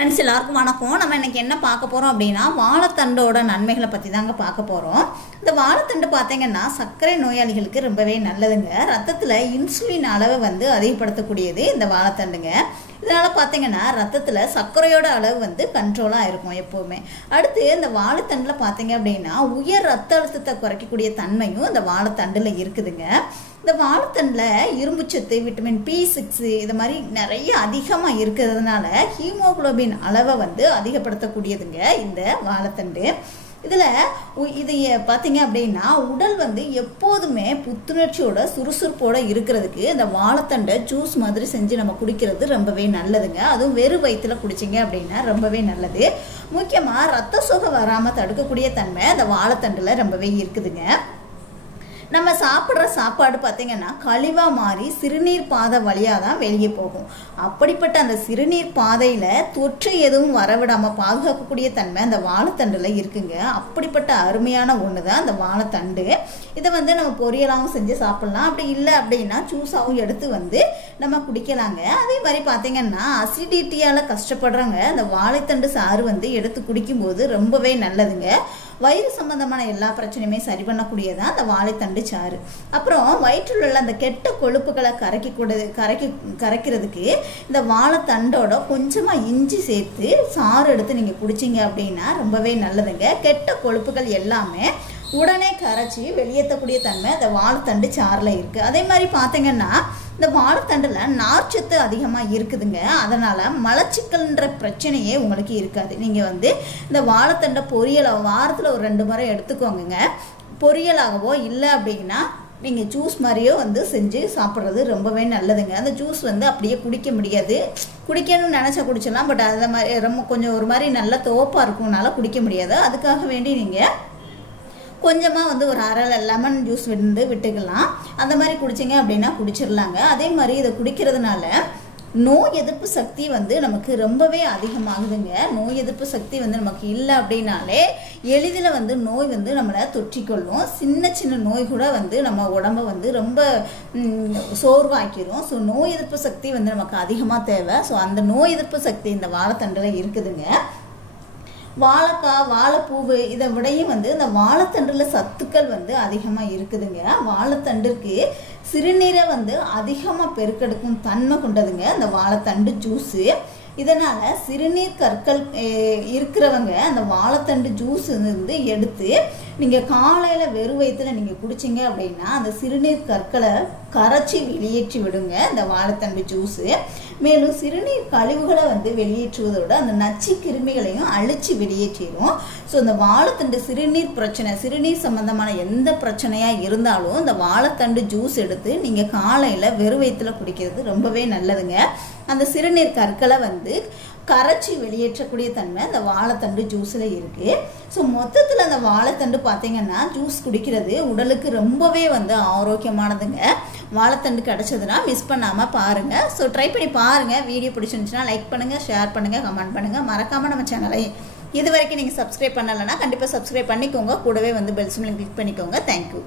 Friends எல்லாருக்கும் வணக்கம். நம்ம இன்னைக்கு என்ன பார்க்க போகிறோம் அப்படின்னா வாழைத்தண்டோட நன்மைகளை பற்றி தாங்க பார்க்க போகிறோம். இந்த வாழைத்தண்டு பார்த்தீங்கன்னா சர்க்கரை நோயாளிகளுக்கு ரொம்பவே நல்லதுங்க. ரத்தத்தில் இன்சுலின் அளவை அதிகப்படுத்தக்கூடியது இந்த வாழைத்தண்டுங்க. இதனால் பார்த்தீங்கன்னா ரத்தத்தில் சர்க்கரையோட அளவு கண்ட்ரோலாக இருக்கும் எப்போவுமே. அடுத்து இந்த வாழைத்தண்டில் பார்த்தீங்க அப்படின்னா உயர் ரத்த அழுத்தத்தை குறைக்கக்கூடிய தன்மையும் இந்த வாழைத்தண்டில் இருக்குதுங்க. இந்த வாழைத்தண்டில் இரும்புச்சத்து, விட்டமின் B6 இது மாதிரி நிறைய அதிகமாக இருக்கிறதுனால ஹீமோகுளோபின் அளவை அதிகப்படுத்தக்கூடியதுங்க இந்த வாழைத்தண்டு. இதில் இதை பார்த்தீங்க அப்படின்னா உடல் எப்போதுமே புத்துணர்ச்சியோட சுறுசுறுப்போடு இருக்கிறதுக்கு இந்த வாழைத்தண்டை ஜூஸ் மாதிரி செஞ்சு நம்ம குடிக்கிறது ரொம்பவே நல்லதுங்க. அதுவும் வெறும் வயிற்றுல குடிச்சிங்க அப்படின்னா ரொம்பவே நல்லது. முக்கியமாக ரத்த சோகை வராமல் தடுக்கக்கூடிய தன்மை இந்த வாழைத்தண்டில் ரொம்பவே இருக்குதுங்க. நம்ம சாப்பிட்ற சாப்பாடு பார்த்தீங்கன்னா கழிவாக மாறி சிறுநீர் பாதை வழியாக தான் வெளியே போகும். அப்படிப்பட்ட அந்த சிறுநீர் பாதையில் தொற்று எதுவும் வரவிடாமல் பாதுகாக்கக்கூடிய தன்மை அந்த வாழைத்தண்டில் இருக்குங்க. அப்படிப்பட்ட அருமையான ஒன்று தான் அந்த வாழைத்தண்டு. இதை நம்ம பொரியலாகவும் செஞ்சு சாப்பிட்லாம். அப்படி இல்லை அப்படின்னா ஜூஸாகவும் எடுத்து நம்ம குடிக்கலாங்க. அதே மாதிரி பார்த்தீங்கன்னா அசிடிட்டியால் கஷ்டப்படுறவங்க அந்த வாழைத்தண்டு சாறு எடுத்து குடிக்கும்போது ரொம்பவே நல்லதுங்க. வயிறு சம்பந்தமான எல்லா பிரச்சனையுமே சரி பண்ணக்கூடியதான் அந்த வாழைத்தண்டு சாறு. அப்புறம் வயிற்றில் உள்ள அந்த கெட்ட கொழுப்புகளை கரைக்கிறதுக்கு இந்த வாழைத்தண்டோட கொஞ்சமாக இஞ்சி சேர்த்து சாறு எடுத்து நீங்கள் குடிச்சிங்க அப்படின்னா ரொம்பவே நல்லதுங்க. கெட்ட கொழுப்புகள் எல்லாமே உடனே கரைச்சி வெளியேற்றக்கூடிய தன்மை இந்த வாழைத்தண்டு சாறில் இருக்குது. அதே மாதிரி பார்த்தீங்கன்னா இந்த வாழைத்தண்டில் நார்ச்சத்து அதிகமாக இருக்குதுங்க. அதனால் மலச்சிக்கல்ன்ற பிரச்சனையே உங்களுக்கு இருக்காது. நீங்கள் இந்த வாழைத்தண்டை பொரியலை வாரத்தில் ஒரு 2 முறை எடுத்துக்கோங்க. பொரியலாகவோ இல்லை அப்படின்னா நீங்கள் ஜூஸ் மாதிரியோ செஞ்சு சாப்பிட்றது ரொம்பவே நல்லதுங்க. அந்த ஜூஸ் அப்படியே குடிக்க முடியாது. குடிக்கணும்னு நினச்சா குடிச்சிடலாம். பட் அதை மாதிரி கொஞ்சம் ஒரு மாதிரி நல்ல துவப்பாக இருக்கும்னால குடிக்க முடியாது. அதுக்காக வேண்டி நீங்கள் கொஞ்சமாக ஒரு அரை லெமன் ஜூஸ் விட்டுக்கலாம். அந்த மாதிரி குடிச்சிங்க அப்படின்னா குடிச்சிடலாங்க. அதே மாதிரி இதை குடிக்கிறதுனால நோய் எதிர்ப்பு சக்தி நமக்கு ரொம்பவே அதிகமாகுதுங்க. நோய் எதிர்ப்பு சக்தி நமக்கு இல்லை அப்படின்னாலே எளிதில் நோய் நம்மளை தொற்றிக்கொள்ளும். சின்ன சின்ன நோய் கூட நம்ம உடம்பை ரொம்ப சோர்வாக்கிடும். ஸோ நோய் எதிர்ப்பு சக்தி நமக்கு அதிகமாக தேவை. ஸோ அந்த நோய் எதிர்ப்பு சக்தி இந்த வாழைத்தண்டில் இருக்குதுங்க. வாழைக்காய், வாழைப்பூவு இதை விடையும் இந்த வாழைத்தண்டில் சத்துக்கள் அதிகமாக இருக்குதுங்க. வாழைத்தண்டுக்கு சிறுநீரை அதிகமாக பெருக்கெடுக்கும் தன்மை கொண்டதுங்க இந்த வாழைத்தண்டு ஜூஸு. இதனால் சிறுநீர் கற்கள் இருக்கிறவங்க அந்த வாழைத்தண்டு ஜூஸ் எடுத்து நீங்கள் காலையில் வெறும் வயிற்றுல நீங்கள் குடிச்சிங்க அப்படின்னா அந்த சிறுநீர் கற்களை கரைச்சி வெளியேற்றி விடுங்க இந்த வாழைத்தண்டு ஜூஸு. மேலும் சிறுநீர் கழிவுகளை வெளியேற்றுவதோட அந்த நச்சு கிருமிகளையும் அழிச்சு வெளியேற்றிடும். ஸோ இந்த வாழைத்தண்டு சிறுநீர் பிரச்சனை, சிறுநீர் சம்பந்தமான எந்த பிரச்சனையாக இருந்தாலும் இந்த வாழைத்தண்டு ஜூஸ் எடுத்து நீங்கள் காலையில் வெறும் வயிற்றுல குடிக்கிறது ரொம்பவே நல்லதுங்க. அந்த சிறுநீர் கற்களை கரைச்சி வெளியேற்றக்கூடிய தன்மை அந்த வாழைத்தண்டு ஜூஸில் இருக்குது. ஸோ மொத்தத்தில் அந்த வாழைத்தண்டு பார்த்தீங்கன்னா ஜூஸ் குடிக்கிறது உடலுக்கு ரொம்பவே ஆரோக்கியமானதுங்க. வாழைத்தண்டு கிடச்சதுன்னா மிஸ் பண்ணாமல் பாருங்கள். ஸோ ட்ரை பண்ணி பாருங்கள். வீடியோ பிடிச்சிருந்துச்சுன்னா லைக் பண்ணுங்கள், ஷேர் பண்ணுங்கள், கமெண்ட் பண்ணுங்கள். மறக்காமல் நம்ம சேனலை இது வரைக்கும் நீங்கள் சப்ஸ்கிரைப் பண்ணலைன்னா கண்டிப்பாக சப்ஸ்கிரைப் பண்ணிக்கோங்க. கூடவே பெல் சிம்லையும் கிளிக் பண்ணிக்கோங்க. தேங்க்யூ.